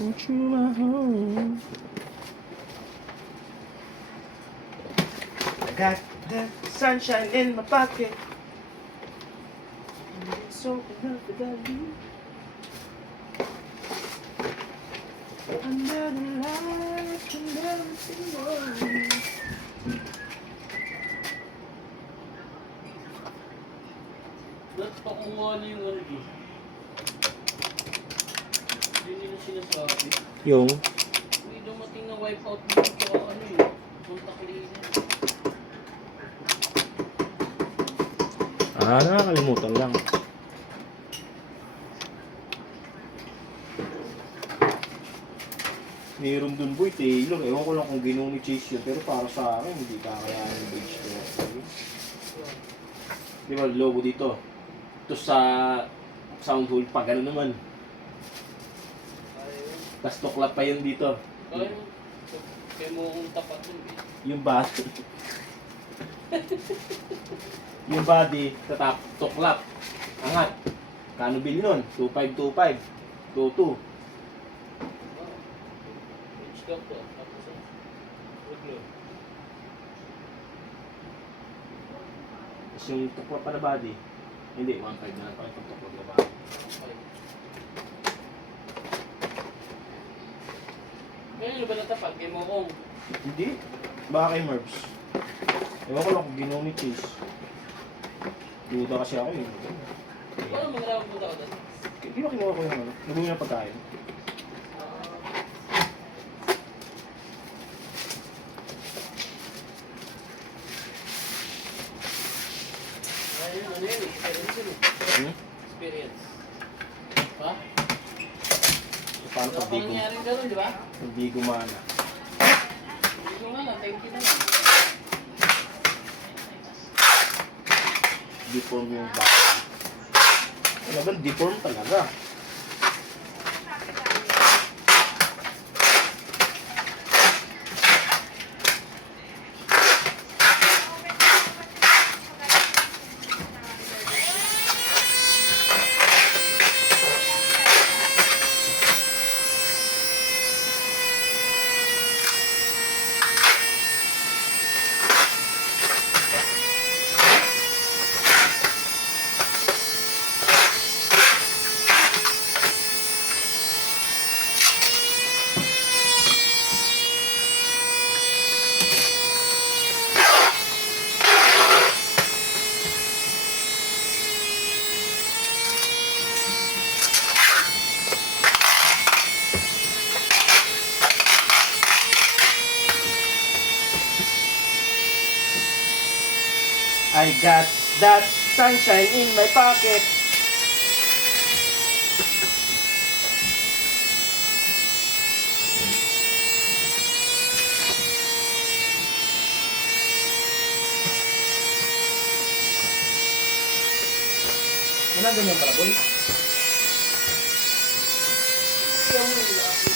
Won't you my home? I got the sunshine in my pocket. So enough without you. Under the light and everything wrong. Ba't pakuha niyo yung ano dito? Hindi nila sinasabi. Yung? May dumating na wipeout dito sa ano yun. Contact cleaner. Nakakalimutan lang. Meron dun boy, Taylor. Ewan ko lang kung ginong ni Chase yun. Pero para sa akin, hindi kakayanin yung page ko. Di ba, logo dito. Ito sa sound hole pa, gano'n naman. Tapos tuklap pa yun dito. Kaya mo kong tapat dun eh. Yung body. Yung body, tatap, tuklap. Angat. Kano bill nun? 2525. 22. Pitch up to. Tapos regular. Tapos yung tuklap pa na body. Hindi, 1.5 na lang pa yung tuklap na body. Kaya nyo ba natapat? Kaya mo kong Hindi. Baka kay Mervs. Ewan ko lang kung ginong ni Chase. Duda kasi ako eh. wala mo nalaman punta ka doon. Hindi ba kinuha ko yung ano? Nagawin ng pagkain. Ayun, ano yun? Experience yun eh. Experience. Ha? Paano Wala pag pa nangyari gano'n, di ba? hindi gumana? Hindi ko nga na, thank you na lang. Deform yung body. Talagang deform talaga. I got that sunshine in my pocket. Wala ganyan pala, boy. Kaya mo nila.